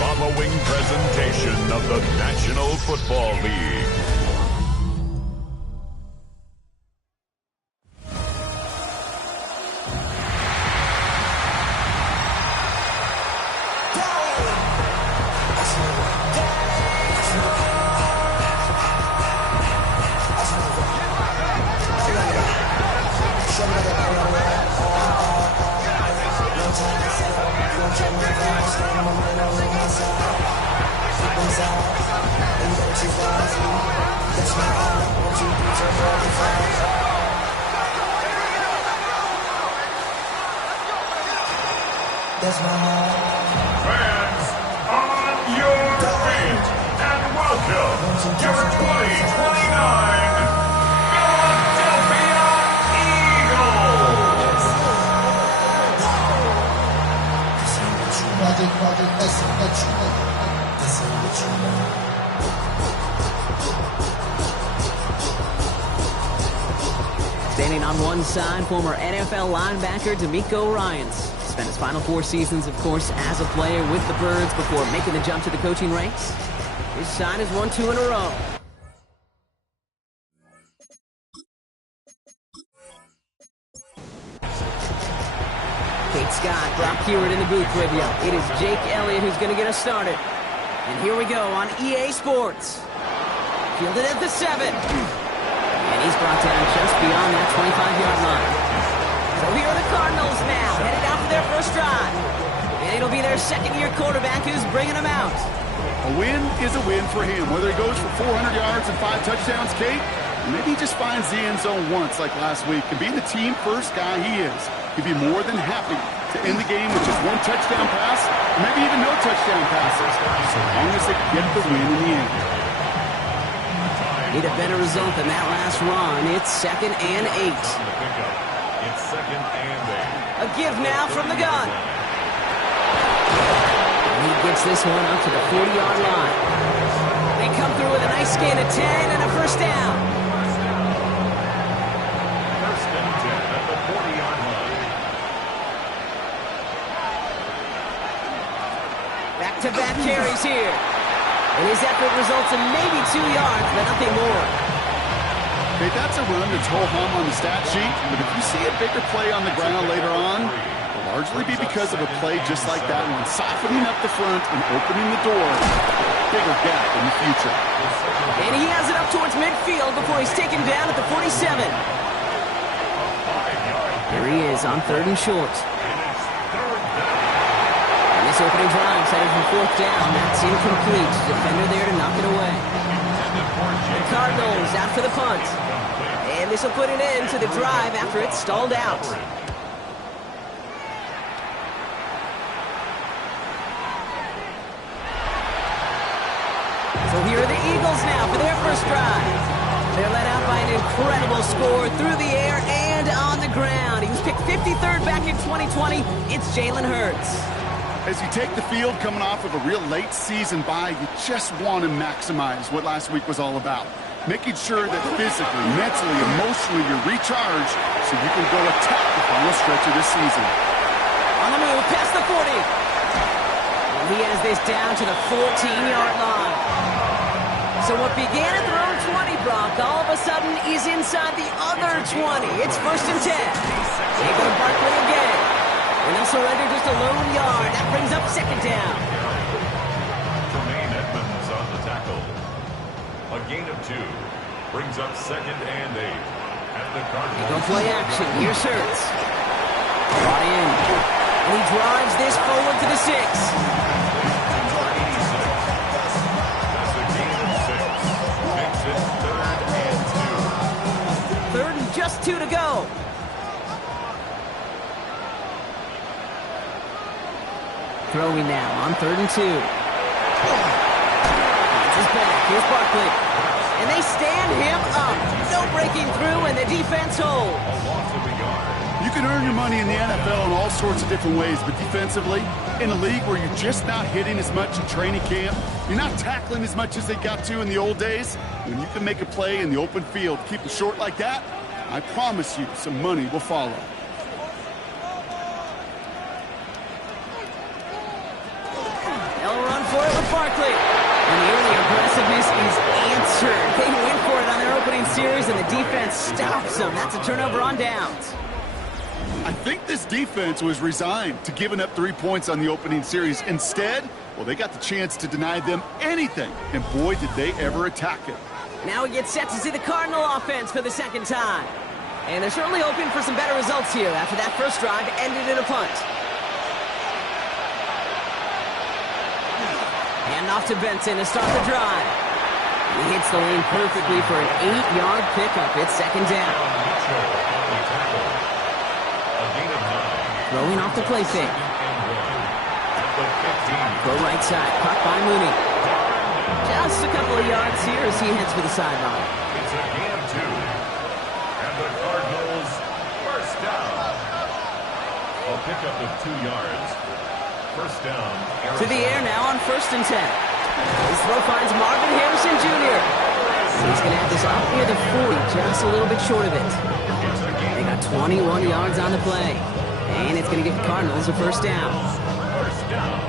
following presentation of the National Football League. Fans, on your feet, and welcome your 2029 Philadelphia Eagles! Standing on one side, former NFL linebacker DeMeco Ryans. Spent his final 4 seasons, of course, as a player with the Birds before making the jump to the coaching ranks. His side has won 2 in a row. Kate Scott, Brock Hewitt in the booth with you. It is Jake Elliott who's going to get us started. And here we go on EA Sports. Fielded at the 7. And he's brought down just beyond that 25-yard line. So here are the Cardinals now, headed out for their first drive. And it'll be their second-year quarterback who's bringing them out. A win is a win for him, whether he goes for 400 yards and 5 touchdowns, Kate, or maybe he just finds the end zone once like last week. And being the team-first guy he is, he'd be more than happy to end the game with just 1 touchdown pass, or maybe even no touchdown passes, so long as they get the win in the end. Need a better result than that last run. It's 2nd and 8. It's 2nd and 8. A give now from the gun. And he gets this one up to the 40-yard line. They come through with a nice gain of 10 and a first down. 1st and 10 at the 40-yard line. Back-to-back carries here. And his effort results in maybe 2 yards, but nothing more. Hey, that's a run that's ho-hum on the stat sheet, but if you see a bigger play on the ground later on, it'll largely be because of a play just like that one, softening up the front and opening the door. Bigger gap in the future. And he has it up towards midfield before he's taken down at the 47. Here he is on 3rd and short. And this opening drive headed for 4th down. That's incomplete. Defender there to knock it away. The Cardinals out for the punt. And this will put an end to the drive after it's stalled out. So here are the Eagles now for their first drive. They're led out by an incredible score through the air and on the ground. He was picked 53rd back in 2020. It's Jalen Hurts. As you take the field coming off of a real late season bye, you just want to maximize what last week was all about. Making sure that physically, mentally, emotionally you're recharged so you can go attack the final stretch of this season. On the move, past the 40. And he has this down to the 14-yard line. So what began at their own 20, Brock, all of a sudden is inside the other 20. It's 1st and 10. They go to Barkley again. And they'll surrender just a lone yard. That brings up 2nd down. Tremaine Edmonds on the tackle. A gain of 2 brings up 2nd and 8. And the Cardinals. Go play action. Here's Hurts. Brought in. And he drives this forward to the 6. That's a gain of 6. Makes it 3rd and 2. 3rd and just 2 to go. Throwing now on 3rd and 2. He's back. Here's Barkley. And they stand him up. No breaking through, and the defense holds. A loss of a yard. You can earn your money in the NFL in all sorts of different ways, but defensively, in a league where you're just not hitting as much in training camp, you're not tackling as much as they got to in the old days, when you can make a play in the open field, keep it short like that, I promise you some money will follow. They'll run for Barkley. And the early aggressiveness is answered. They went for it on their opening series, and the defense stops them. That's a turnover on downs. I think this defense was resigned to giving up 3 points on the opening series. Instead, well, they got the chance to deny them anything, and boy, did they ever attack it. Now we get set to see the Cardinal offense for the second time. And they're certainly hoping for some better results here after that first drive ended in a punt. Hand off to Benson to start the drive. He hits the lane perfectly for an 8-yard pickup. It's second down. Throwing off the play fake. Go right side, caught by Mooney. Just a couple of yards here as he heads for the sideline. It's a gain of 2. And the Cardinals first down. A pickup of 2 yards. First down. To the air now on 1st and 10. His throw finds Marvin Harrison Jr. He's going to have this out near the 40, just a little bit short of it. They got 21 yards on the play. And it's going to give the Cardinals a first down. First down.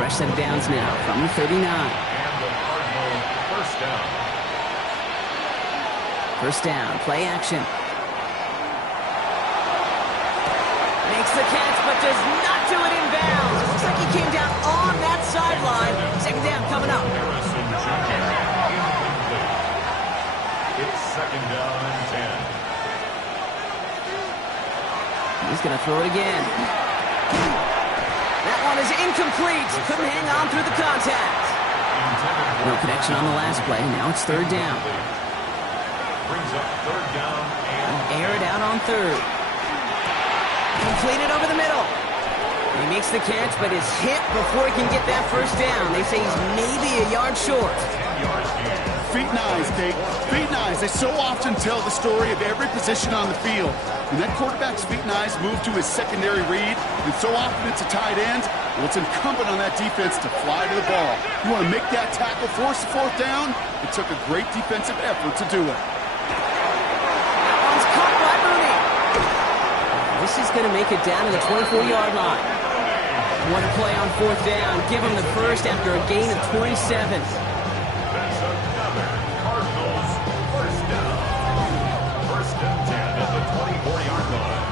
Fresh set of downs now from the 39. And the Cardinal first down. First down, play action. Makes the catch, but does not do it in bounds. It looks like he came down on that sideline. Second down coming up. Harrison Jr. incomplete. It's second down and 10. He's going to throw it again. That one is incomplete. Couldn't hang on through the contact. No connection on the last play. Now it's third down. Brings up third down and Air it out on third. Completed over the middle. He makes the catch, but is hit before he can get that first down. They say he's maybe a yard short. 10 yards gain. Feet and eyes, Kate. Feet and eyes. They so often tell the story of every position on the field. When that quarterback's feet and eyes move to his secondary read, and so often it's a tight end, well, it's incumbent on that defense to fly to the ball. You want to make that tackle, force the fourth down? It took a great defensive effort to do it. That one's caught by Mooney. This is going to make it down to the 24-yard line. What a play on fourth down. Give him the first after a gain of 27. That's another Cardinals first down. First and 10 at the 24-yard line.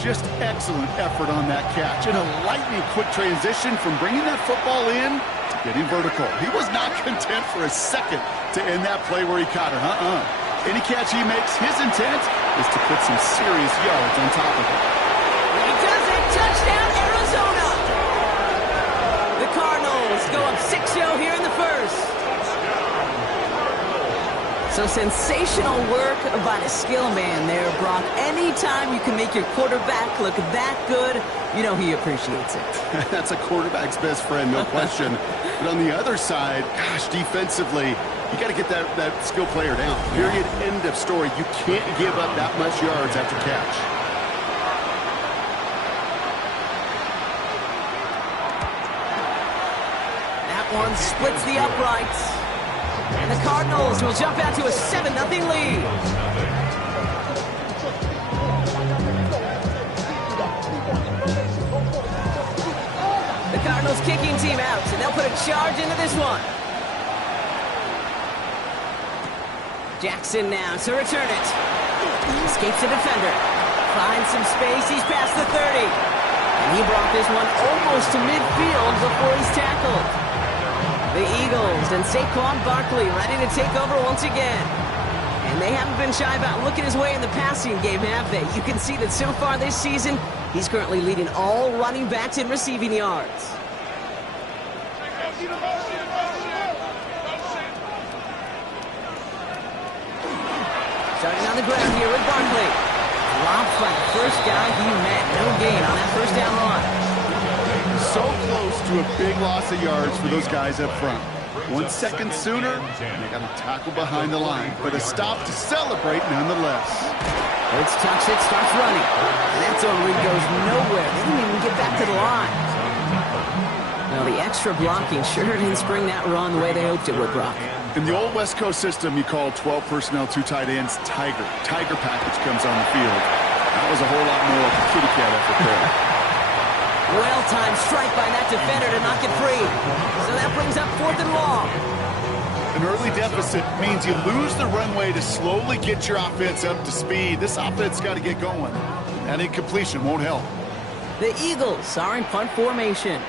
Just excellent effort on that catch. And a lightning quick transition from bringing that football in to getting vertical. He was not content for a second to end that play where he caught her. Any catch he makes, his intent is to put some serious yards on top of it. He does it. Touchdown, Arizona. The Cardinals go up 6-0 here in the first. So sensational work by the skill man there, Brock. Anytime you can make your quarterback look that good, you know he appreciates it. That's a quarterback's best friend, no question. But on the other side, gosh, defensively, you got to get that skill player down. Period, end of story. You can't give up that much yards after catch. That one splits the uprights. And the Cardinals will jump out to a 7-0 lead. The Cardinals kicking team out, and they'll put a charge into this one. Jackson now to return it. Escapes the defender. Finds some space. He's past the 30. And he brought this one almost to midfield before he's tackled. The Eagles and Saquon Barkley ready to take over once again. And they haven't been shy about looking his way in the passing game, have they? You can see that so far this season, he's currently leading all running backs in receiving yards. Starting on the ground here with Barkley. Drop by the first guy he met. No gain on that first down run. So close to a big loss of yards for those guys up front. 1 second sooner, and they got a tackle behind the line. But a stop to celebrate nonetheless. It's tucks it, starts running. And that zone read goes nowhere. They didn't even get back to the line. Well, the extra blocking sure didn't spring that run the way they hoped it would, Brock. In the old West Coast system, you call 12 personnel, 2 tight ends, Tiger. Tiger package comes on the field. That was a whole lot more of a kitty cat effort there. Well-timed strike by that defender to knock it free. So that brings up 4th and long. An early deficit means you lose the runway to slowly get your offense up to speed. This offense got to get going. That incompletion won't help. The Eagles are in punt formation.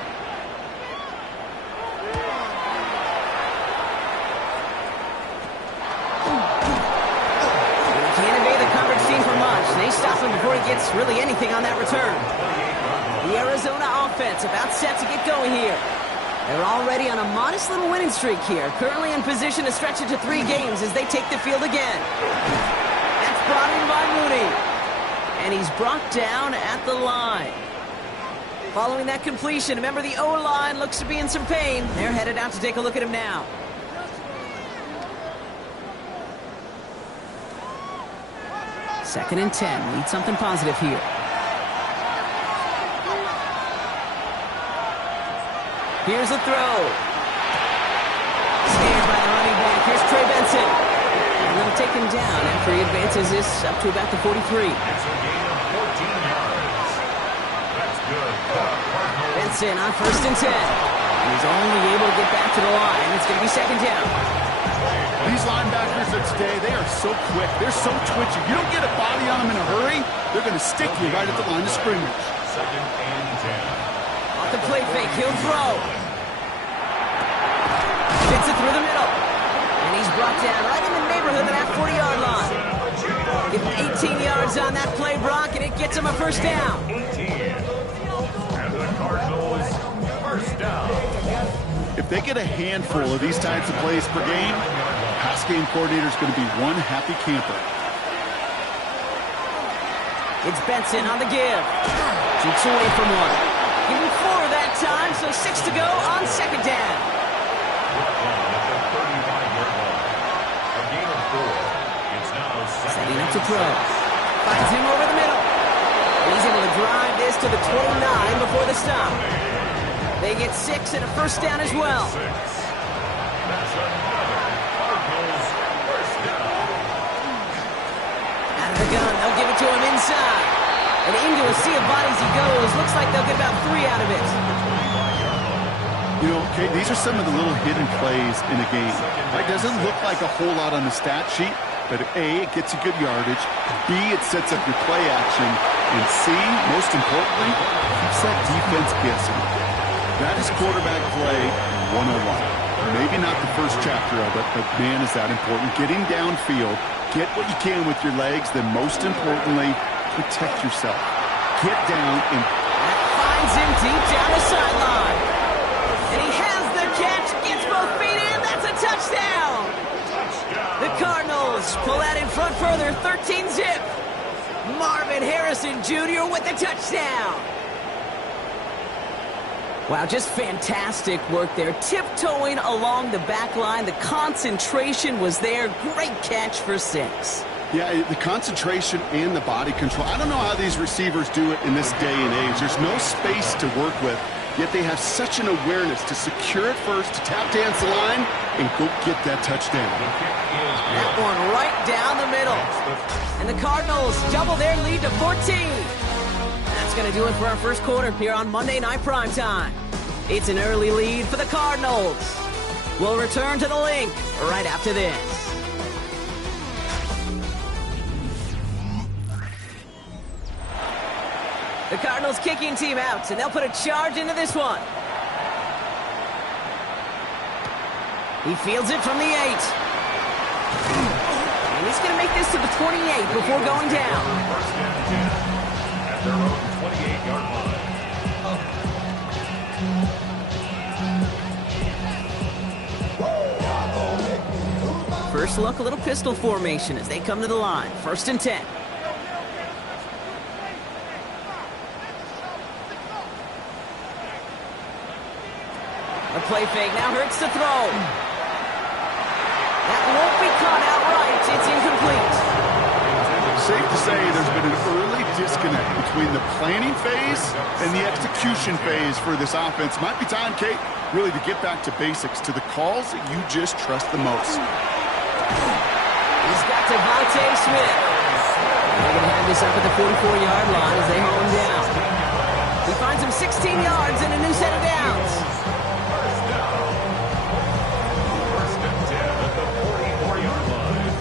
They can't evade the coverage team for much. They stop him before he gets really anything on that return. The Arizona offense about set to get going here. They're already on a modest little winning streak here, currently in position to stretch it to 3 games as they take the field again. That's brought in by Mooney. And he's brought down at the line. Following that completion, remember the O-line looks to be in some pain. They're headed out to take a look at him now. Second and 10. Need something positive here. Here's a throw. Scared by the running back. Here's Trey Benson. And they'll take him down after he advances this up to about the 43. It's a gain of 14 yards. That's good. Benson on 1st and 10. He's only able to get back to the line. It's going to be 2nd down. These linebackers of today, they are so quick. They're so twitchy. You don't get a body on them in a hurry, they're going to stick you right at the line of scrimmage. 2nd and 10. Off the play fake, he'll throw. Gets it through the middle. And he's brought down right in the neighborhood of that 40-yard line. Getting 18 yards on that play, Brock, and it gets him a 1st down. 18. And the Cardinals, 1st down. If they get a handful of these types of plays per game, pass game coordinator is going to be one happy camper. It's Benson on the give. Shoots away from one. Give him 4 that time, so 6 to go on 2nd down. Setting up to throw. Finds him over the middle. He's able to drive this to the 29 before the stop. They get 6 and a 1st down as well. That's another Cardinals 1st down. Out of the gun, they'll give it to him inside. And into a sea of bodies he goes. Looks like they'll get about 3 out of it. You know, Kate, these are some of the little hidden plays in a game. It doesn't look like a whole lot on the stat sheet, but A, it gets you good yardage, B, it sets up your play action, and C, most importantly, keeps that defense guessing. That is quarterback play 101. Maybe not the first chapter of it, but man, is that important. Getting downfield, get what you can with your legs, then most importantly, protect yourself. Get down and... That finds him deep down the sideline. And he has the catch, gets both feet in, that's a touchdown! The Cardinals pull out in front further, 13-zip. Marvin Harrison Jr. with the touchdown. Wow, just fantastic work there. Tiptoeing along the back line. The concentration was there. Great catch for 6. Yeah, the concentration and the body control. I don't know how these receivers do it in this day and age. There's no space to work with, yet they have such an awareness to secure it first, to tap dance the line, and go get that touchdown. That one right down the middle. And the Cardinals double their lead to 14. That's going to do it for our first quarter here on Monday Night Primetime. It's an early lead for the Cardinals. We'll return to the link right after this. The Cardinals kicking team out, and they'll put a charge into this one. He fields it from the 8. And he's going to make this to the 28 before going down. First and 10 at their own 28-yard line. First look, a little pistol formation as they come to the line. 1st and 10. A play fake now hurts to throw. That won't be caught outright. It's incomplete. Safe to say there's been an early disconnect between the planning phase and the execution phase for this offense. Might be time, Kate, really to get back to basics, to the calls that you just trust the most. He's got Devontae Smith. They're going to have line this up at the 44-yard line as they haul him down. He finds him 16 yards and a new set of downs. First and 10 at the 44-yard line.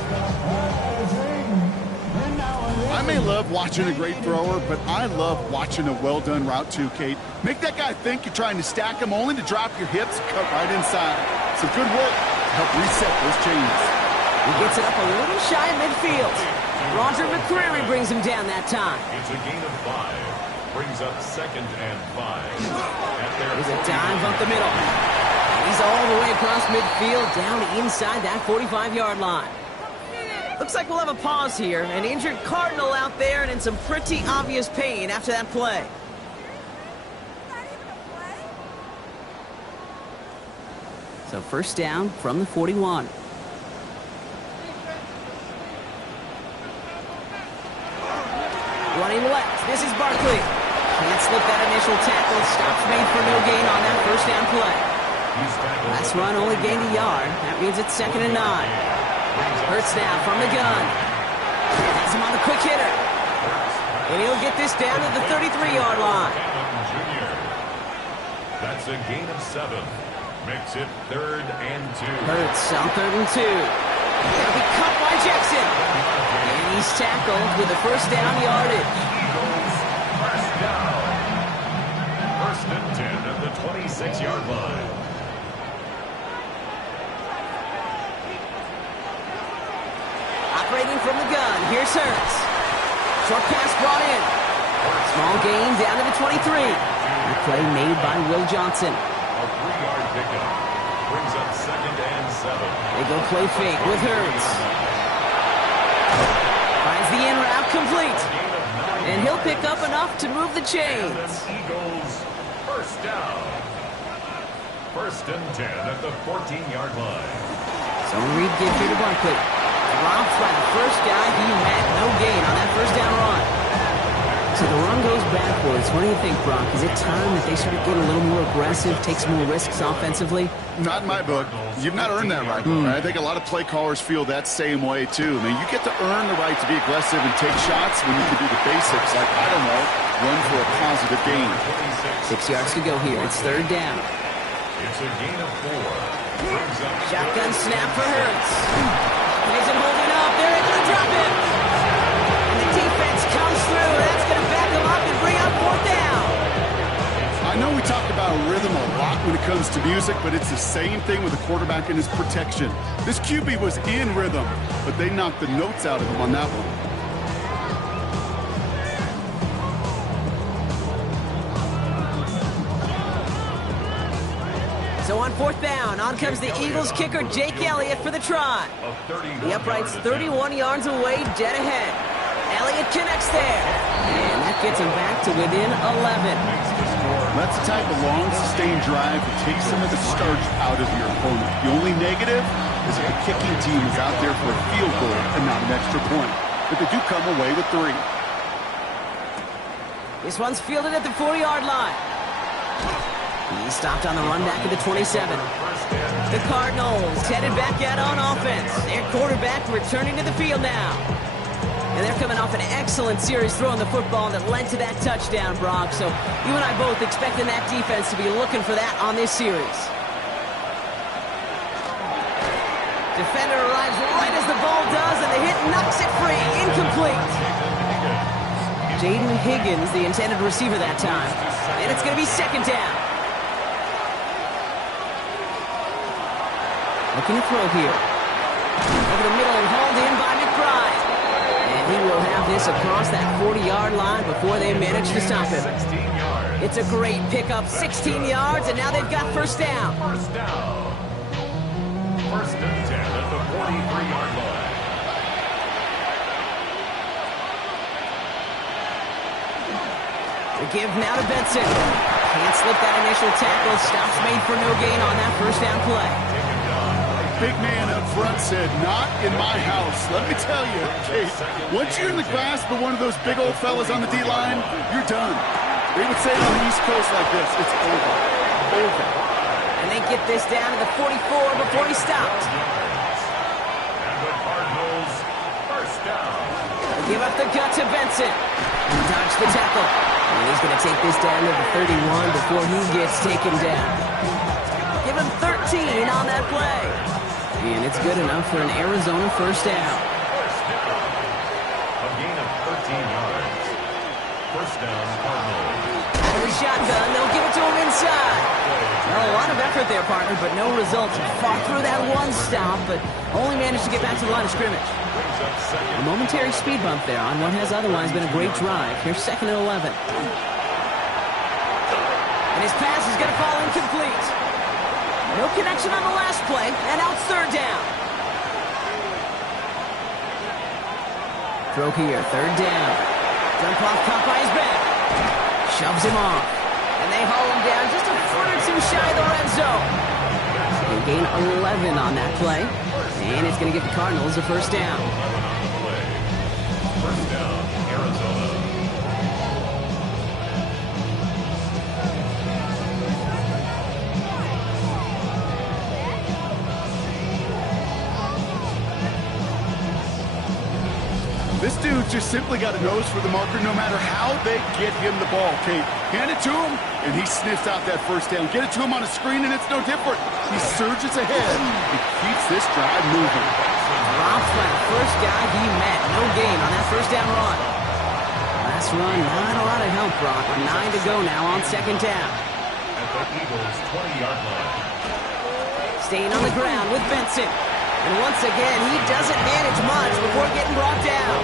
I may love watching a great thrower, but I love watching a well-done route too, Kate. Make that guy think you're trying to stack him only to drop your hips and cut right inside. Some good work to help reset those chains. He gets it up a little shy of midfield. Roger McCreary brings him down that time. It's a gain of 5. Brings up 2nd and 5. There's a dive up the middle. And he's all the way across midfield, down inside that 45-yard line. Looks like we'll have a pause here. An injured Cardinal out there and in some pretty obvious pain after that play. So first down from the 41. Running left, this is Barkley. Can't slip that initial tackle. Stops made for no gain on that first down play. Last run only gained a yard. That means it's 2nd and 9. Hurts now from the gun. Has him on the quick hitter. And he'll get this down to the 33-yard line. That's a gain of 7. Makes it 3rd and 2. Hurts on 3rd and 2. That'll be cut by Jackson. And he's tackled with the first down yardage. Eagles, first down. First and 10 at the 26-yard line. Operating from the gun, here's Hurts. Short pass brought in. Small gain down to the 23. The play made by Will Johnson. A 3-yard pickup. Brings up 2nd and 7. They go play fake with Hurts. Finds the in route complete. And he'll pick up enough to move the chains. Eagles, first down. First and 10 at the 14-yard line. Zone read give here to Barkley. Dropped by the first guy. He had no gain on that first down run. So the run goes backwards. What do you think, Brock? Is it time that they start getting a little more aggressive, take some more risks offensively? Not in my book. You've not earned that right. I think a lot of play callers feel that same way, too. I mean, you get to earn the right to be aggressive and take shots when you can do the basics, like, I don't know, run for a positive gain. 6 yards to go here. It's 3rd down. It's a gain of 4. Brings up Shotgun snap for Hurts. Isn't holding up. They're able to drop him. And the defense comes through. That's going to back him up and bring up 4th down. I know we talk about rhythm a lot when it comes to music, but it's the same thing with the quarterback and his protection. This QB was in rhythm, but they knocked the notes out of him on that one. So on 4th down, on comes the Eagles kicker, Jake Elliott, for the try. The upright's 31 yards away, dead ahead. Elliott connects there. And that gets him back to within 11. That's the type of long, sustained drive that takes some of the starch out of your opponent. The only negative is that the kicking team is out there for a field goal and not an extra point. But they do come away with 3. This one's fielded at the 4-yard line. He's stopped on the run back at the 27. The Cardinals headed back out on offense. Their quarterback returning to the field now. And they're coming off an excellent series throwing the football that led to that touchdown, Brock. So you and I both expecting that defense to be looking for that on this series. Defender arrives right as the ball does, and the hit knocks it free. Incomplete. Jaden Higgins, the intended receiver that time. And it's going to be 2nd down. Looking to throw here. Over the middle and hauled in by McBride. And he will have this across that 40-yard line before they manage to stop him. It's a great pickup, 16 yards, and now they've got first down. First down. First and 10 at the 43-yard line. The give now to Benson. Can't slip that initial tackle. Stops made for no gain on that first down play. Big man up front said, not in my house. Let me tell you, Kate, once you're in the grasp of one of those big old fellas on the D-line, you're done. They would say it on the East Coast like this, it's over. Over. And they get this down to the 44 before he stopped. And the Cardinals, first down. Give up the gut to Benson. Dodge the tackle. And he's going to take this down to the 31 before he gets taken down. Give him 13 on that play. And it's good enough for an Arizona first down. A gain of 13 yards. First down, Cardinals. Out of the shotgun, they'll give it to him inside. Well, a lot of effort there, partner, but no results. Fought through that one stop, but only managed to get back to the line of scrimmage. A momentary speed bump there on what has otherwise been a great drive. Here's 2nd and 11. And his pass is going to fall incomplete. No connection on the last play, and now it's 3rd down. Throw here, 3rd down. Dump off, caught by his back. Shoves him off. And they haul him down just a foot or two shy of the red zone. They gain 11 on that play. And it's going to give the Cardinals a first down. First down, Arizona. This dude just simply got a nose for the marker no matter how they get him the ball, Kate. Hand it to him, and he sniffs out that first down. Get it to him on a screen, and it's no different. He surges ahead and keeps this drive moving. Drops by the first guy he met. No gain on that first down run. Last run, not a lot of help, Brock. 9 to go now on 2nd down. At the Eagles' 20-yard line. Staying on the ground with Benson. And once again, he doesn't manage much before getting brought down.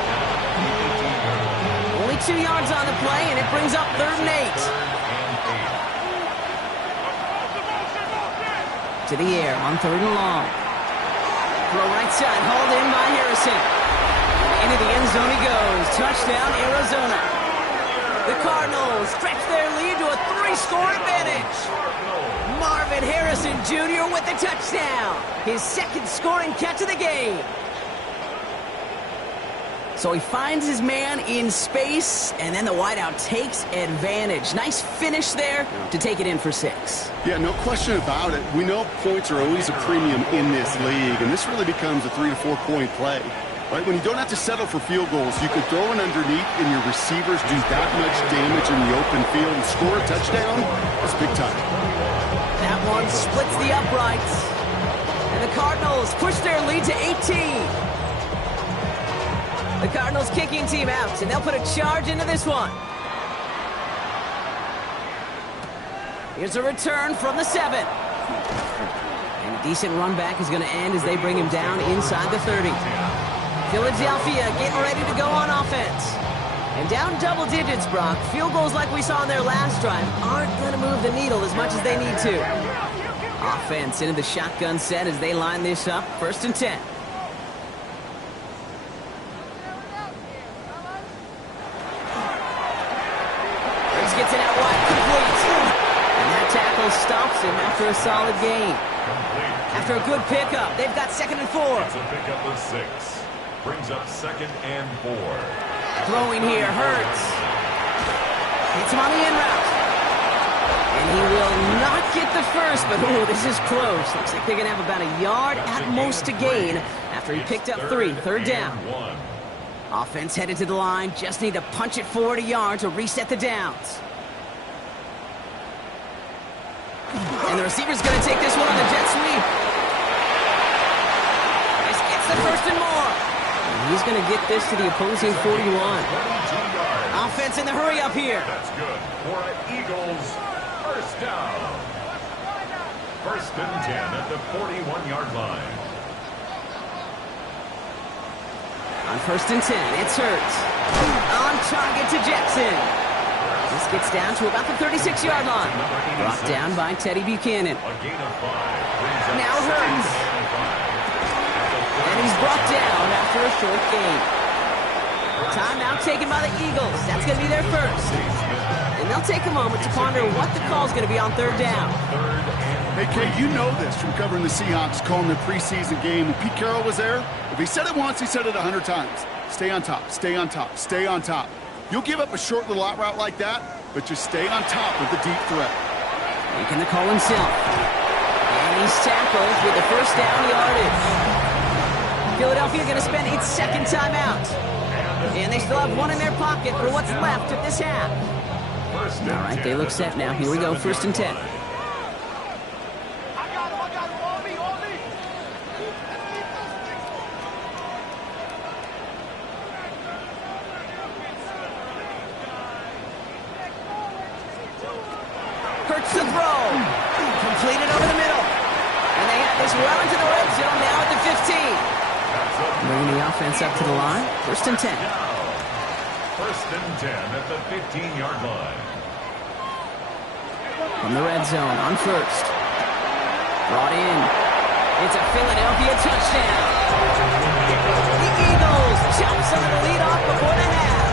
Only 2 yards on the play, and it brings up 3rd and 8. To the air on 3rd and long. Throw right side, hauled in by Harrison. Into the end zone he goes. Touchdown, Arizona. The Cardinals stretch their lead to a 3-score advantage. Marvin Harrison Jr. with the touchdown. His 2nd scoring catch of the game. So he finds his man in space, and then the wideout takes advantage. Nice finish there to take it in for 6. Yeah, no question about it. We know points are always a premium in this league, and this really becomes a 3 to 4 point play. Right? When you don't have to settle for field goals, you can throw it underneath, and your receivers do that much damage in the open field and score a touchdown. It's big time. That one splits the uprights. And the Cardinals push their lead to 18. The Cardinals kicking team out, and they'll put a charge into this one. Here's a return from the 7. And a decent run back is going to end as they bring him down inside the 30. Philadelphia getting ready to go on offense. And down double digits, Brock. Field goals like we saw in their last drive aren't going to move the needle as much as they need to. Offense into the shotgun set as they line this up. 1st and 10. Briggs gets it out wide, complete. And that tackle stops him after a solid gain. After a good pickup, they've got 2nd and 4. It's a pickup of 6. Brings up 2nd and 4. Throwing here, Hurts. Hits him on the in route. And he will not get the first, but ooh, this is close. Looks like they're going to have about a yard at most to gain after he picked up 3. 3rd down. Offense headed to the line. Just need to punch it forward a yard to reset the downs. And the receiver's going to take this one on the jet sweep. This gets the 1st and more. He's going to get this to the opposing 41. Offense in the hurry up here. That's good for an Eagles first down. 1st and 10 at the 41-yard line. On 1st and 10, it's Hurts. On target to Jackson. This gets down to about the 36-yard line. Brought down by Teddy Buchanan. A gain of 5. Now Hurts. And he's brought down after a short gain. Timeout taken by the Eagles. That's going to be their first. And they'll take a moment to ponder what the call's going to be on 3rd down. Hey, Kate, you know this from covering the Seahawks, calling the preseason game. When Pete Carroll was there, if he said it once, he said it 100 times. Stay on top, stay on top, stay on top. You'll give up a short little out route like that, but just stay on top of the deep threat. Making the call himself. And he's tackled with the first down yardage. Philadelphia going to spend its 2nd timeout. And they still have one in their pocket for what's left of this half. All right, they look set now. Here we go, 1st and 10. Hurts the throw. Completed over the middle. And they have this well into the red zone now at the 15. Bringing the offense up to the line. 1st and 10. 1st and 10 at the 15-yard line. From the red zone on 1st. Brought in. It's a Philadelphia touchdown. The Eagles chop some of the lead off before the half.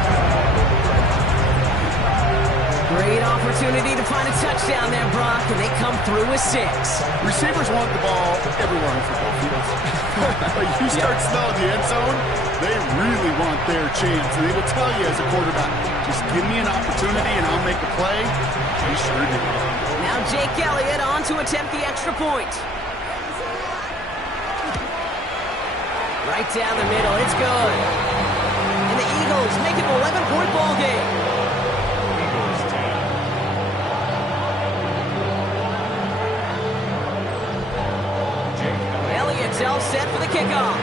Great opportunity to find a touchdown there, Brock, and they come through with 6. Receivers want the ball everywhere on football fields. Like you start smelling the end zone, they really want their chance. And they will tell you as a quarterback, just give me an opportunity and I'll make a play. He sure did. Now Jake Elliott on to attempt the extra point. Right down the middle, it's good. And the Eagles make it an 11-point ball game. Eagles 10. Elliott's all set for the kickoff.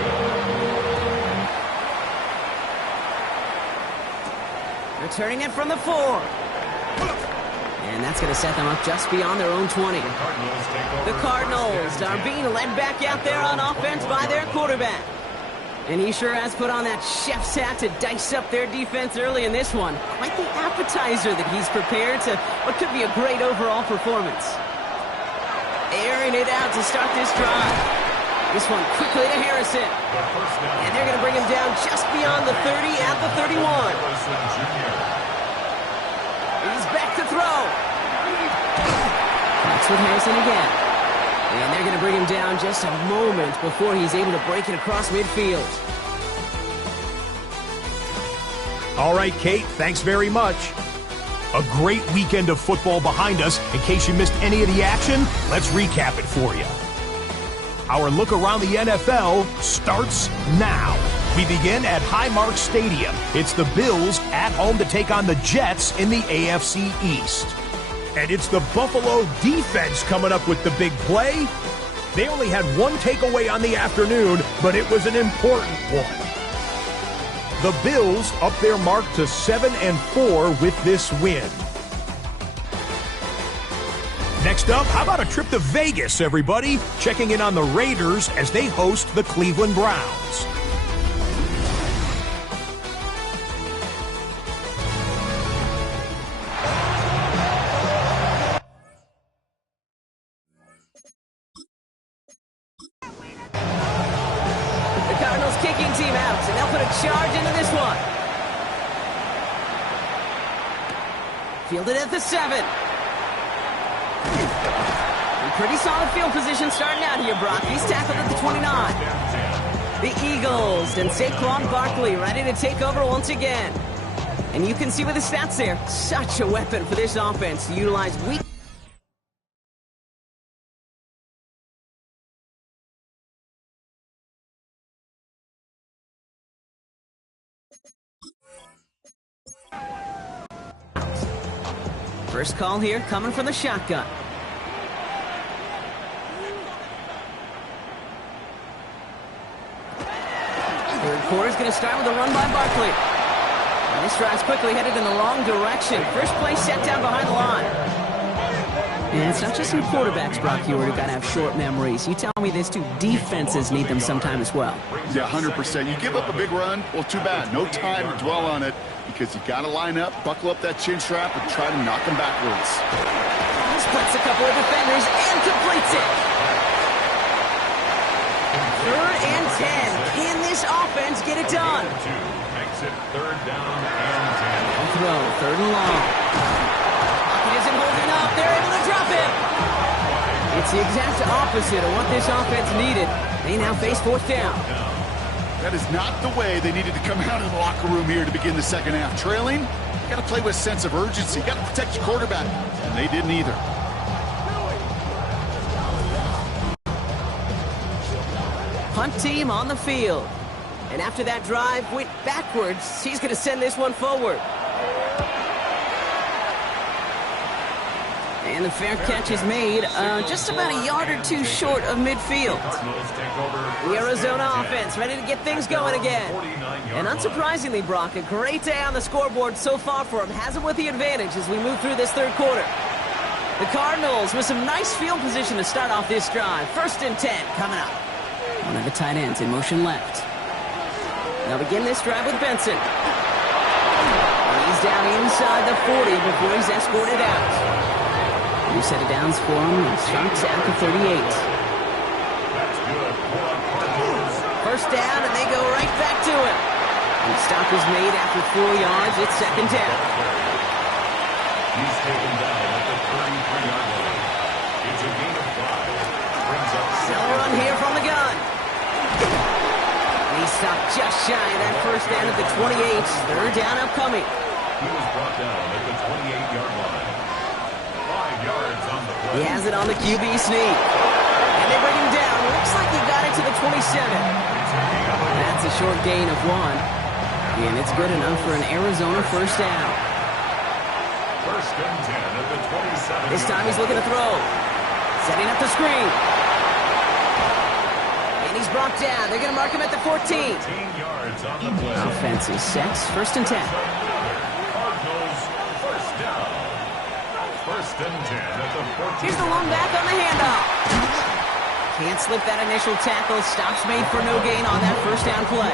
Returning it from the 4. And that's going to set them up just beyond their own 20. The Cardinals are being led back out there on offense by their quarterback. And he sure has put on that chef's hat to dice up their defense early in this one. Quite the appetizer that he's prepared to what could be a great overall performance. Airing it out to start this drive. This one quickly to Harrison. And they're going to bring him down just beyond the 30 at the 31. He's back to throw. That's with Harrison again. And they're going to bring him down just a moment before he's able to break it across midfield. All right, Kate, thanks very much. A great weekend of football behind us. In case you missed any of the action, let's recap it for you. Our look around the NFL starts now. We begin at Highmark Stadium. It's the Bills at home to take on the Jets in the AFC East. And it's the Buffalo defense coming up with the big play. They only had one takeaway on the afternoon, but it was an important one. The Bills up their mark to 7-4 with this win. Next up, how about a trip to Vegas, everybody? Checking in on the Raiders as they host the Cleveland Browns. The Cardinals kicking team out, and they'll put a charge into this one. Fielded at the 7. Pretty solid field position starting out here, Brock. He's tackled at the 29. The Eagles and Saquon Barkley ready to take over once again. And you can see with the stats there, such a weapon for this offense to utilize weak. First call here coming from the shotgun. Third quarter's going to start with a run by Barkley. And this drive's quickly headed in the wrong direction. First play set down behind the line. And it's not just in quarterbacks, Brock Hewitt, who got to have short memories. You tell me this too, defenses need them sometime as well. Yeah, 100%. You give up a big run, well, too bad. No time to dwell on it because you got to line up, buckle up that chin strap, and try to knock them backwards. Splits a couple of defenders and completes it. 3rd and 10. Can this offense get it done? Makes it 3rd down and 10. I'll throw, 3rd and long. He isn't holding up. They're able to drop him. It's the exact opposite of what this offense needed. They now face 4th down. That is not the way they needed to come out of the locker room here to begin the second half. Trailing, you got to play with a sense of urgency. You got to protect your quarterback, and they didn't either. Punt team on the field. And after that drive went backwards, he's going to send this one forward. And the fair catch is made just about a yard or two short of midfield. The Arizona offense ready to get things going again. And unsurprisingly, Brock, a great day on the scoreboard so far for him. Has him with the advantage as we move through this third quarter. The Cardinals with some nice field position to start off this drive. 1st and 10 coming up. One of the tight ends in motion left. They'll begin this drive with Benson. He's down inside the 40 before he's escorted out. New set of downs for him. Starts at the 38. First down, and they go right back to him. And stop is made after 4 yards. It's 2nd down. He's taken down at the 33-yard line. It's a gain of 5. Brings up Still a run here from the gun. And he stopped just shy of that first down at the 28. 3rd down upcoming. He was brought down at the 28-yard line. 5 yards on the play. He has it on the QB sneak. And they bring him down. Looks like he got it to the 27. That's a short gain of 1. And it's good enough for an Arizona first down. 1st and 10 at the 27. This time he's looking to throw. Setting up the screen. And he's brought down. They're going to mark him at the 14. 14 yards on the play. Offense is set. 1st and 10. Cardinals first down. 1st and 10 at the 14. Here's the lone back on the handoff. Can't slip that initial tackle. Stops made for no gain on that first down play.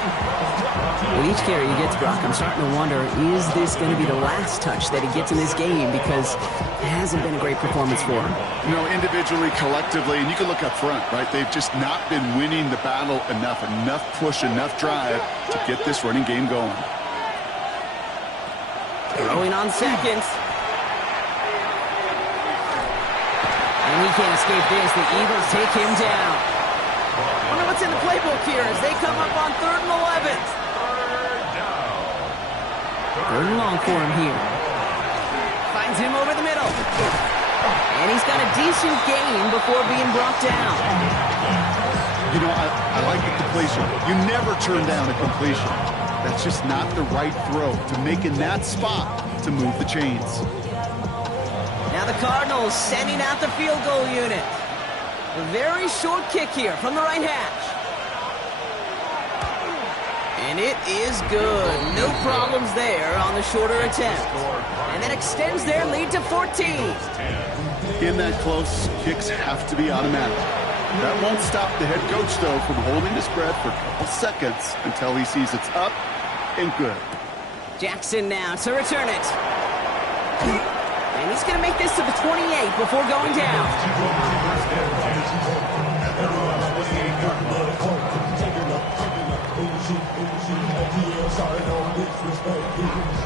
With each carry he gets, Brock, I'm starting to wonder, is this going to be the last touch that he gets in this game? Because it hasn't been a great performance for him. You know, individually, collectively, and you can look up front, right? They've just not been winning the battle enough push, enough drive to get this running game going. Throwing on 2nd. And he can't escape this. The Eagles take him down. Wonder what's in the playbook here as they come up on 3rd and 11. 3rd and long for him here. Finds him over the middle. And he's got a decent gain before being brought down. You know, I like the completion. You never turn down a completion. That's just not the right throw to make in that spot to move the chains. Now the Cardinals sending out the field goal unit. A very short kick here from the right hash. And it is good. No problems there on the shorter attempt. And that extends their lead to 14. In that close, kicks have to be automatic. That won't stop the head coach, though, from holding his breath for a couple seconds until he sees it's up and good. Jackson now to return it. And he's going to make this to the 28 before going down.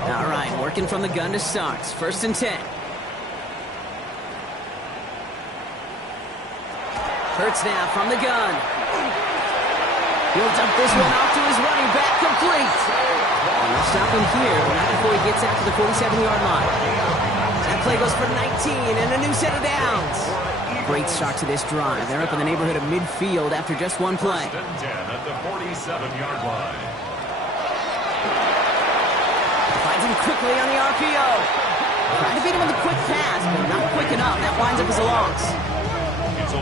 All right, working from the gun to start. 1st and 10. Hurts now from the gun. He'll dump this one off to his running back, complete. And they'll stop him here, not before he gets out to the 47-yard line. That play goes for 19 and a new set of downs. Great start to this drive. They're up in the neighborhood of midfield after just one play. 1st and 10 at the 47-yard line. Finds him quickly on the RPO. Trying to beat him with a quick pass, but not quick enough. That winds up as a loss.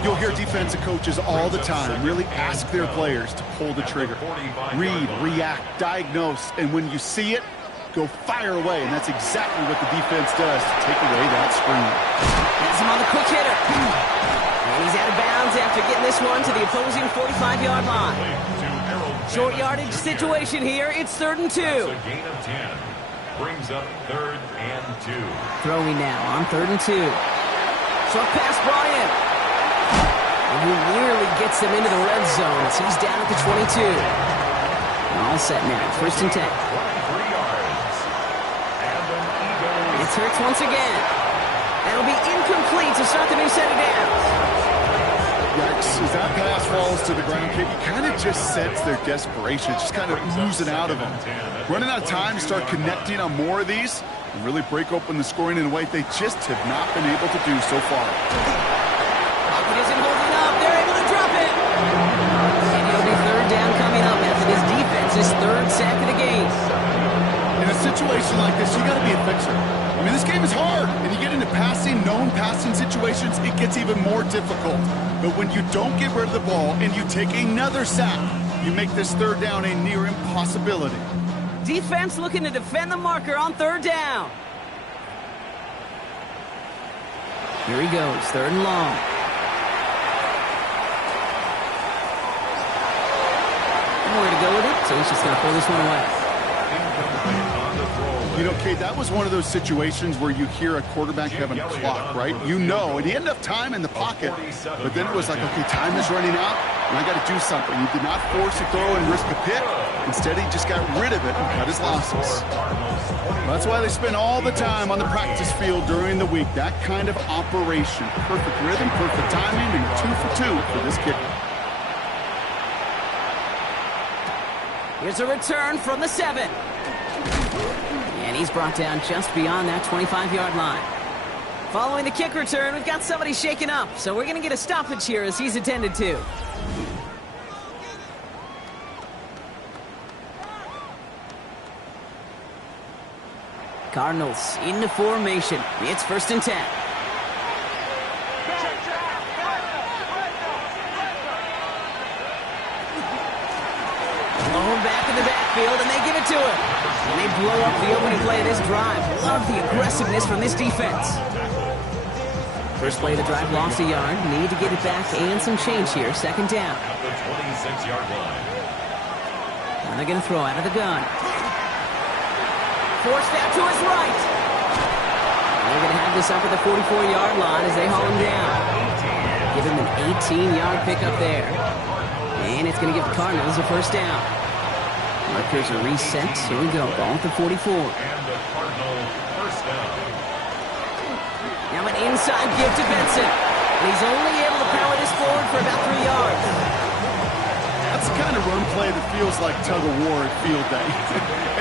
You'll hear defensive coaches all the time really ask their players to pull the trigger. Read, react, diagnose, and when you see it, go fire away. And that's exactly what the defense does to take away that screen. Has him on the quick hitter. And he's out of bounds after getting this one to the opposing 45-yard line. Short yardage situation here. It's 3rd and 2. That's a gain of 10. Brings up 3rd and 2. Throwing now on 3rd and 2. Short pass brought in. And he nearly gets them into the red zone as he's down at the 22. And all set now. 1st and 10. 23 yards. And an Eagles. It's Hurts once again. That'll be incomplete to start the new set of downs. Rex, as that pass falls to the ground, you kind of just sense their desperation, just kind of oozing out of them. Running out of time to start connecting on more of these and really break open the scoring in a way they just have not been able to do so far. Pocket isn't holding up. They're able to drop it. And it'll be 3rd down coming up after this defense is his third sack of the game. In a situation like this, you got to be a fixer. I mean, this game is hard, and you get into known passing situations, it gets even more difficult. But when you don't get rid of the ball and you take another sack, you make this third down a near impossibility. Defense looking to defend the marker on third down. Here he goes, third and long. Nowhere to go with it, so he's just going to pull this one away. You know, Kate, that was one of those situations where you hear a quarterback having a clock, right? You know, and he had enough time in the pocket, but then it was like, okay, time is running out, and I got to do something. He did not force a throw and risk a pick. Instead, he just got rid of it and cut his losses. That's why they spend all the time on the practice field during the week. That kind of operation. Perfect rhythm, perfect timing, and 2 for 2 for this kicker. Here's a return from the 7. And he's brought down just beyond that 25-yard line. Following the kick return, we've got somebody shaken up, so we're going to get a stoppage here as he's attended to. Cardinals into formation. It's 1st and 10. Blown back in the backfield, and they give it to him. And they blow up the opening play of this drive. Love the aggressiveness from this defense. First play of the drive lost a yard. Need to get it back and some change here. 2nd down. At the 26-yard line. Now they're going to throw out of the gun. Forced out to his right. They're going to have this up at the 44-yard line as they haul him down. Give him an 18-yard pickup there. And it's going to give the Cardinals a 1st down. Markers are reset. Here we go. Ball at the 44. And the Cardinal 1st down. Now an inside give to Benson. And he's only able to power this forward for about 3 yards. That's the kind of run play that feels like tug-of-war at field day.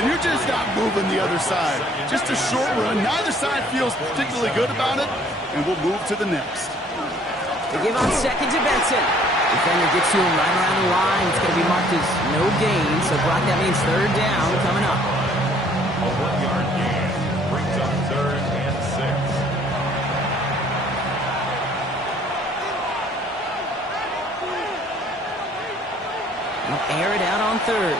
And you're just not moving the other side. Just a short run. Neither side feels particularly good about it. And we'll move to the next. They give on 2nd to Benson. Defender gets to him right around the line. It's going to be marked as no gain. So, Brock, that means 3rd down coming up. A 1-yard gain brings up 3rd and 6. He'll air it out on 3rd.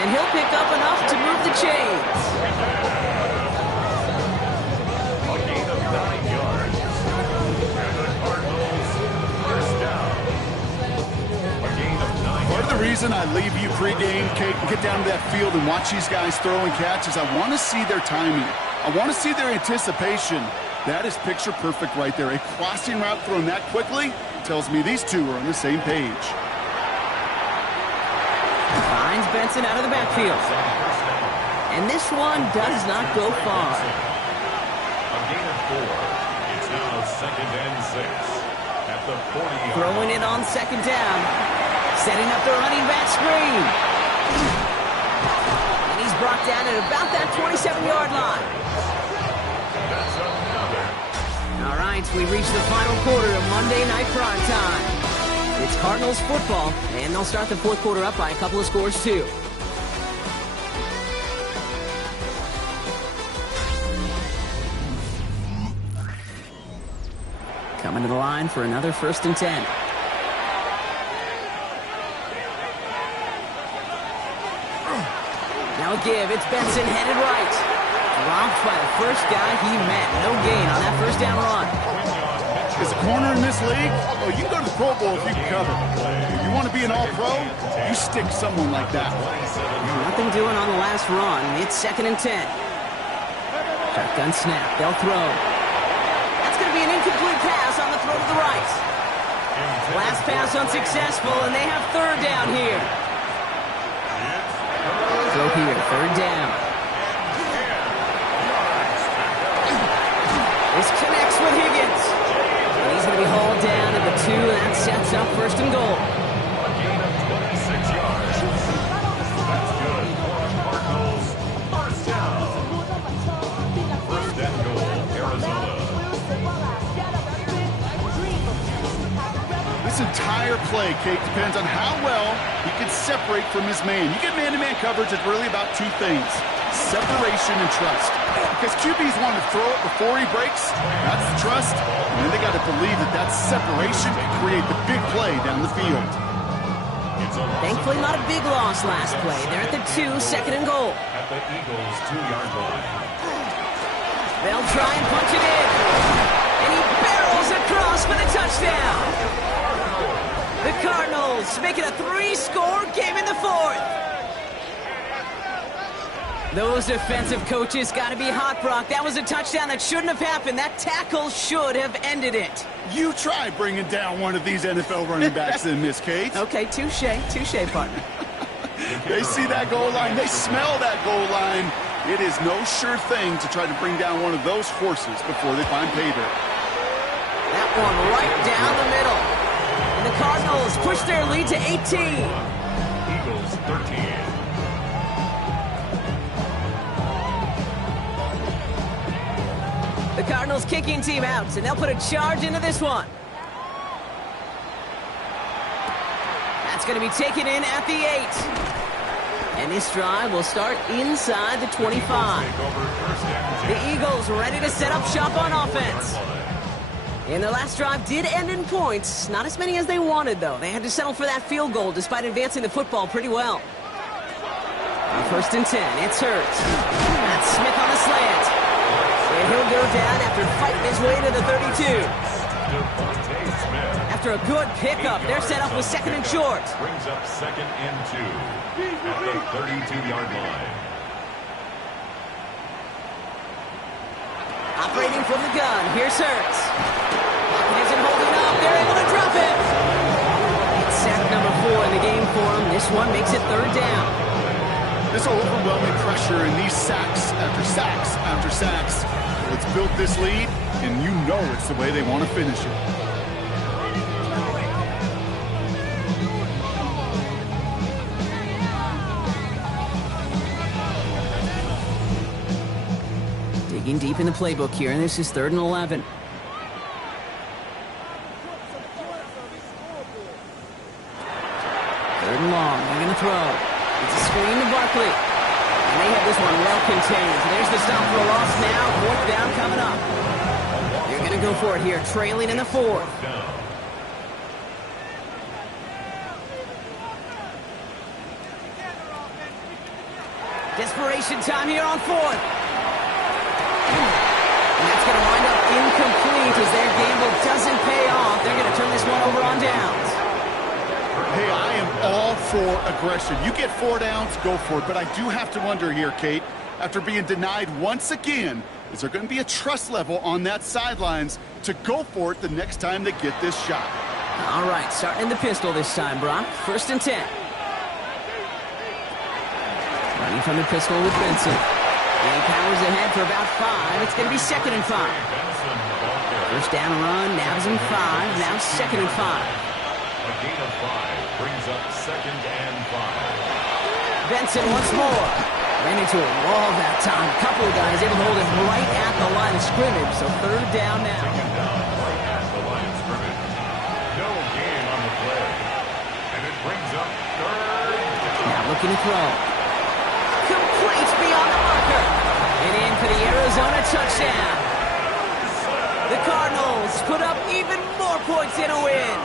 And he'll pick up enough to move the chains. A gain of 9 yards. And the Cardinals 1st down. A gain of 9 Part of the reason I leave you pregame, Kate, and get down to that field and watch these guys throw and catch is I want to see their timing. I want to see their anticipation. That is picture perfect right there. A crossing route thrown that quickly tells me these two are on the same page. Finds Benson out of the backfield. And this one does not go far. A gain of 4. It's now 2nd and 6. At the 40. Throwing it on 2nd down. Setting up the running back screen. And he's brought down at about that 27-yard line. That's another. All right, we reach the final quarter of Monday Night Prime Time. It's Cardinals football, and they'll start the 4th quarter up by a couple of scores, too. Coming to the line for another 1st and 10. Now a give. It's Benson headed right. Dropped by the first guy he met. No gain on that 1st down run. As a corner in this league, oh, you can go to the Pro Bowl if you can cover. If you want to be an all-pro, you stick someone like that. Nothing doing on the last run. It's 2nd and 10. Shotgun snap. They'll throw. That's going to be an incomplete pass on the throw to the right. Last pass unsuccessful, and they have 3rd down here. Throw here, 3rd down. This connects with Higgins. And he's going to be hauled down at the 2, and that sets up 1st and goal. A gain of 26 yards. That's good for the Cardinals. 1st down. 1st and goal, Arizona. This entire play, Kate, depends on how well he can separate from his man. You get man-to-man coverage, it's really about two things: separation and trust. Because QBs want to throw it before he breaks. That's the trust. And then they got to believe that that separation can create the big play down the field. Thankfully, not a big loss last play. They're at the 2, second and goal. At the Eagles' 2-yard line. They'll try and punch it in. And he barrels across for the touchdown. The Cardinals make it a 3-score game in the 4th. Those defensive coaches got to be hot, Brock. That was a touchdown that shouldn't have happened. That tackle should have ended it. You try bringing down one of these NFL running backs in, Miss Kate. Okay, touche, partner. They see that goal line. They smell that goal line. It is no sure thing to try to bring down one of those horses before they find pay dirt. That one right down the middle. And the Cardinals push their lead to 18. Eagles 13. The Cardinals kicking team out, and they'll put a charge into this one. That's going to be taken in at the 8. And this drive will start inside the 25. The Eagles ready to set up shop on offense. And their last drive did end in points. Not as many as they wanted, though. They had to settle for that field goal despite advancing the football pretty well. On 1st and 10, it's Hurts. That's Smith on the slant. And he'll go down after fighting his way to the 32. After a good pickup, they're set up with 2nd and short. Brings up 2nd and 2 at the 32-yard line. Operating from the gun, here's Hurts. Isn't holding up, they're able to drop it. It's sack number 4 in the game for him. This one makes it 3rd down. This overwhelming pressure and these sacks after sacks after sacks. It's built this lead, and you know it's the way they want to finish it. Digging deep in the playbook here, and this is 3rd and 11. Third and long, they're going to throw. It's a screen to Barkley. And they have this one well contained. There's the stop for a loss now. 4th down coming up. They're going to go for it here, trailing in the 4th. Desperation time here on 4th. And that's going to wind up incomplete as their gamble doesn't pay off. They're going to turn this one over on downs. Hey, I am all for aggression. You get 4 downs, go for it. But I do have to wonder here, Kate, after being denied once again, is there going to be a trust level on that sidelines to go for it the next time they get this shot? All right, starting in the pistol this time, Brock. 1st and 10. Running from the pistol with Benson. And he powers ahead for about 5. It's going to be 2nd and 5. First down run, nabs him 5. Now 2nd and 5. A gain of 5 brings up 2nd and 5. Benson once more. Ran into a wall that time. A couple of guys able to hold him right at the line of scrimmage. So 3rd down now. Taken down right at the line of scrimmage. No gain on the play. And it brings up 3rd down. Now looking to throw. Complete beyond the marker. And in for the Arizona touchdown. The Cardinals put up even more points in a win.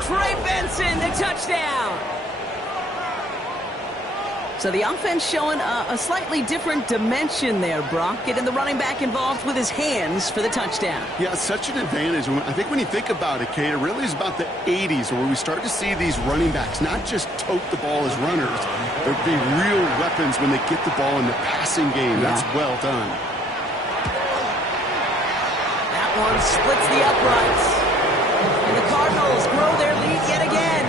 Trey Benson, the touchdown. So the offense showing a slightly different dimension there, Brock. Getting the running back involved with his hands for the touchdown. Yeah, such an advantage. I think when you think about it, Kate, it really is about the 80s where we start to see these running backs not just tote the ball as runners. They're being real weapons when they get the ball in the passing game. Yeah. That's well done. That one splits the uprights. And the Cardinals grow their lead yet again.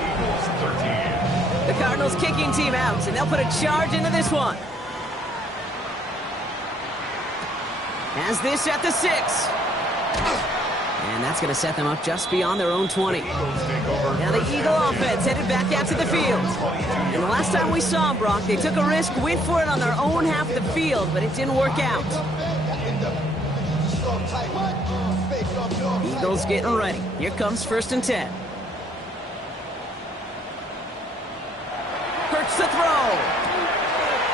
Eagles 13. The Cardinals kicking team out, and they'll put a charge into this one. Has this at the 6. And that's going to set them up just beyond their own 20. Now the Eagle offense headed back out to the field. And the last time we saw them, Brock, they took a risk, went for it on their own half of the field, but it didn't work out. Eagles getting ready. Here comes 1st and 10.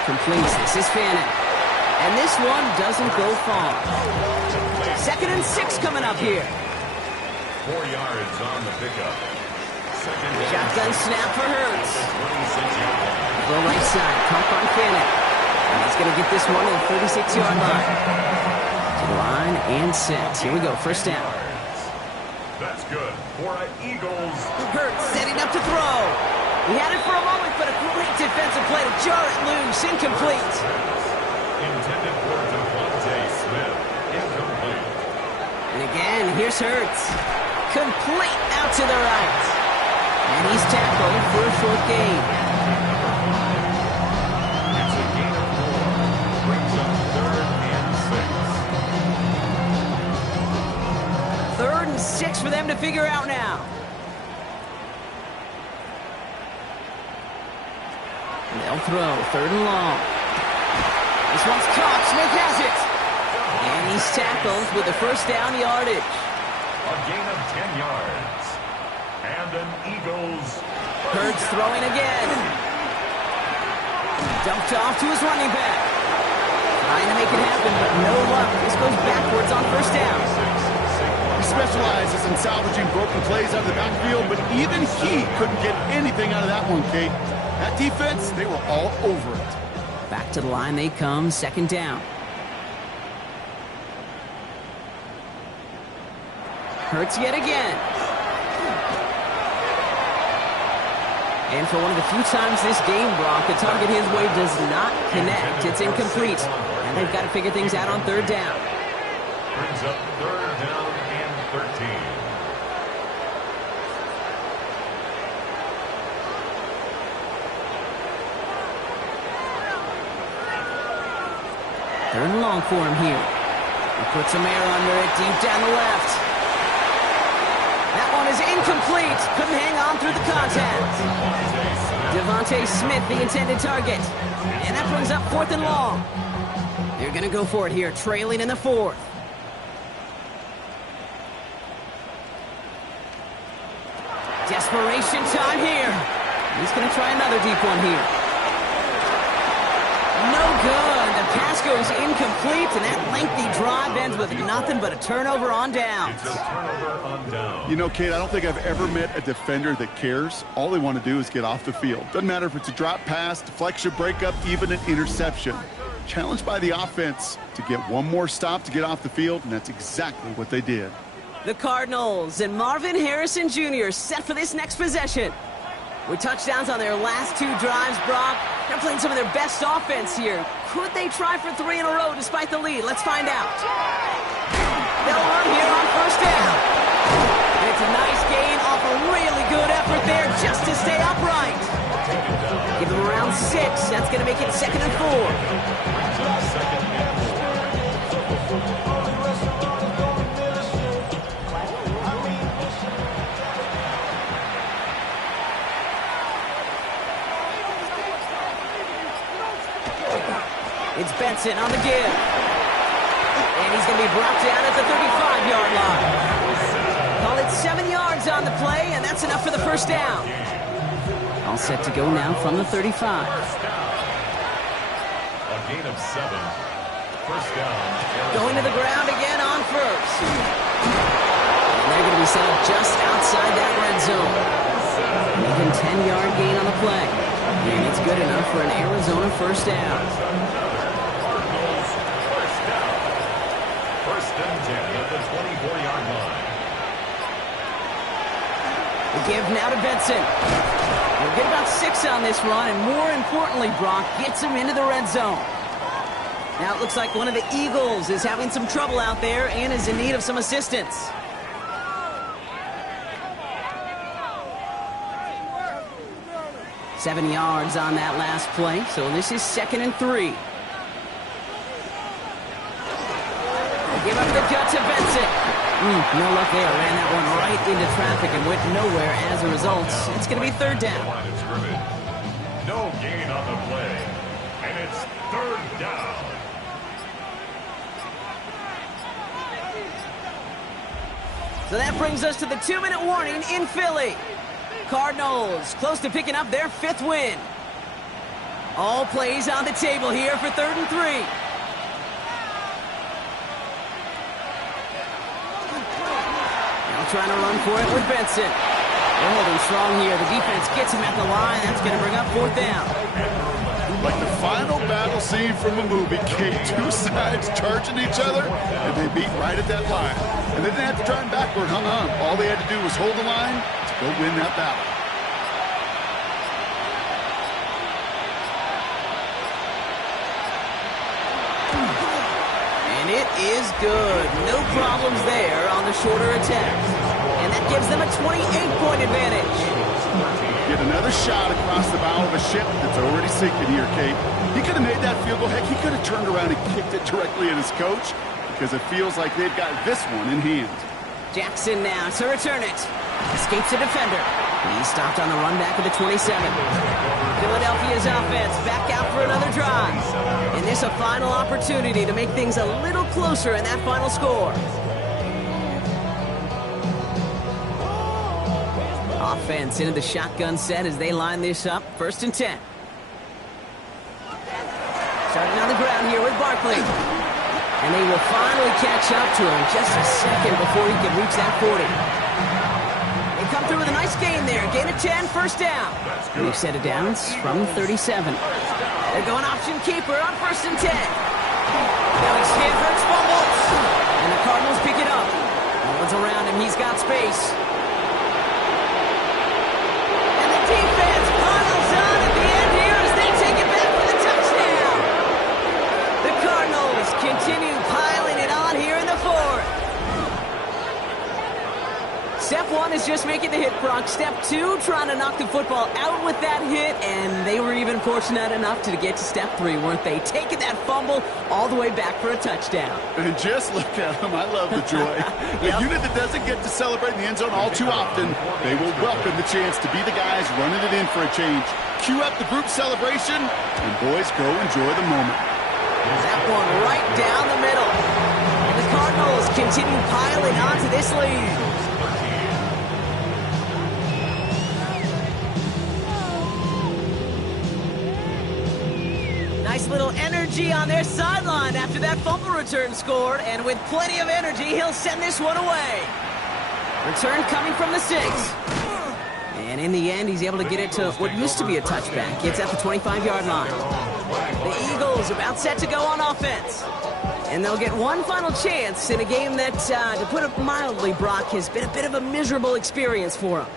completes. This is Fannin. And this one doesn't go far. 2nd and 6 coming up here. 4 yards on the pickup. Shotgun snap for Hurts. 26-yard line. Go right side, pump on Fannin. And he's going to get this one to the 36-yard line. To the line and set. Here we go, first down. That's good for an Eagles. Hurts setting up to throw. He had it for a moment, but a great defensive play to jar it loose. Incomplete. Intended for Devontae Smith. Incomplete. And again, here's Hurts. Complete out to the right. And he's tackled for a short gain. It's a gain of 4. Brings up 3rd and 6. 3rd and 6 for them to figure out now. They'll throw 3rd and long. This one's caught. Smith has it. And he's tackled with the first down yardage. A gain of 10 yards. And an Eagles. Hurts throwing again. Dumped off to his running back. Trying to make it happen, but no luck. This goes backwards on first down. He specializes in salvaging broken plays out of the backfield, but even he couldn't get anything out of that one, Kate. That defense, they were all over it. Back to the line they come, 2nd down. Hurts yet again. And for one of the few times this game, Brock, the target his way does not connect. It's incomplete. And they've got to figure things out on 3rd down. Brings up 3rd down and 13. Third and long for him here. He puts some air under it, deep down the left. That one is incomplete. Couldn't hang on through the contact. Devontae Smith, the intended target. And that brings up 4th and long. They're going to go for it here, trailing in the 4th. Desperation time here. He's going to try another deep one here. No good. The pass goes incomplete, and that lengthy drive ends with nothing but a turnover on downs. It's a turnover on down. You know, Kate, I don't think I've ever met a defender that cares. All they want to do is get off the field. Doesn't matter if it's a drop pass, deflection, breakup, even an interception. Challenged by the offense to get one more stop to get off the field, and that's exactly what they did. The Cardinals and Marvin Harrison Jr. set for this next possession. With touchdowns on their last 2 drives, Brock, they're playing some of their best offense here. Could they try for 3 in a row despite the lead? Let's find out. They'll run here on first down. And it's a nice gain off a really good effort there just to stay upright. Give them around 6. That's going to make it 2nd and 4. It's Benson on the give. And he's going to be brought down at the 35-yard line. Call it 7 yards on the play, and that's enough for the first down. All set to go now from the 35. A gain of 7. First down. Going to the ground again on first. And they're going to be set up just outside that red zone. Even 10-yard gain on the play. And it's good enough for an Arizona first down. First and 10 at the 24-yard line. The give now to Benson. He'll get about 6 on this run, and more importantly, Brock gets him into the red zone. Now it looks like one of the Eagles is having some trouble out there and is in need of some assistance. Seven yards on that last play, so this is 2nd and 3. Give up the gut to Benson. No luck there. Ran that one right into traffic and went nowhere as a result. It's going to be 3rd down. No gain on the play. And it's 3rd down. So that brings us to the 2-minute warning in Philly. Cardinals close to picking up their 5th win. All plays on the table here for 3rd and 3. Now trying to run for it with Benson. They're holding strong here. The defense gets him at the line. That's going to bring up 4th down. Like the final battle scene from a movie, Kate. Two sides charging each other, and they beat right at that line. And they didn't have to turn backward, All they had to do was hold the line to go win that battle. And it is good. No problems there on the shorter attempt. And that gives them a 28-point advantage. Get another shot across the bow of a ship that's already sinking here, Kate. He could have made that field goal. Heck, he could have turned around and kicked it directly at his coach because it feels like they've got this one in hand. Jackson now to return it. Escapes a defender. He stopped on the run back of the 27. Philadelphia's offense back out for another drive. And this a final opportunity to make things a little closer in that final score. Offense into the shotgun set as they line this up. 1st and 10. Starting on the ground here with Barkley. And they will finally catch up to him just a second before he can reach that 40. They come through with a nice gain there. Gain of 10, 1st down. We've set it down from 37. They're going option keeper on 1st and 10. Alex Stanford's fumbles. And the Cardinals pick it up. No one's around him. He's got space. Defense piles on at the end here as they take it back for the touchdown. The Cardinals continue piling it on here in the 4th. Step 1 is just making the hit, Brock. Step 2, trying to knock the football out with that hit, and they were even fortunate enough to get to step 3, weren't they? Taking that fumble all the way back for a touchdown. And just look at them. I love the joy. A unit that doesn't get to celebrate in the end zone all too often, they will welcome the chance to be the guys running it in for a change. Cue up the group celebration, and boys, go enjoy the moment. That one right down the middle. And the Cardinals continue piling on to this lead. Nice little energy on their sideline after that fumble return scored, and with plenty of energy, he'll send this one away. Return coming from the 6. And in the end, he's able to get it to what used to be a touchback. It's at the 25-yard line. The Eagles about set to go on offense. And they'll get one final chance in a game that, to put it mildly, Brock, has been a bit of a miserable experience for them.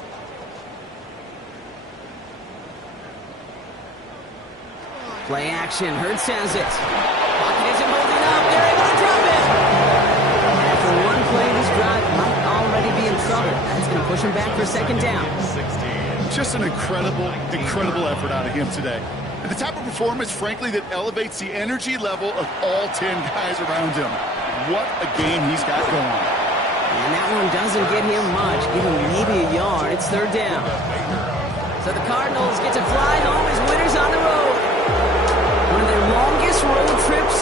Play action. Hurts has it. Pocket isn't holding up. They're able to drop it. After one play, this drive might already be in trouble. That's going to push him back for 2nd down. Just an incredible effort out of him today. And the type of performance, frankly, that elevates the energy level of all 10 guys around him. What a game he's got going. And that one doesn't get him much. Give him maybe a yard. It's 3rd down. So the Cardinals get to fly home as winners on the road. One of their longest road trips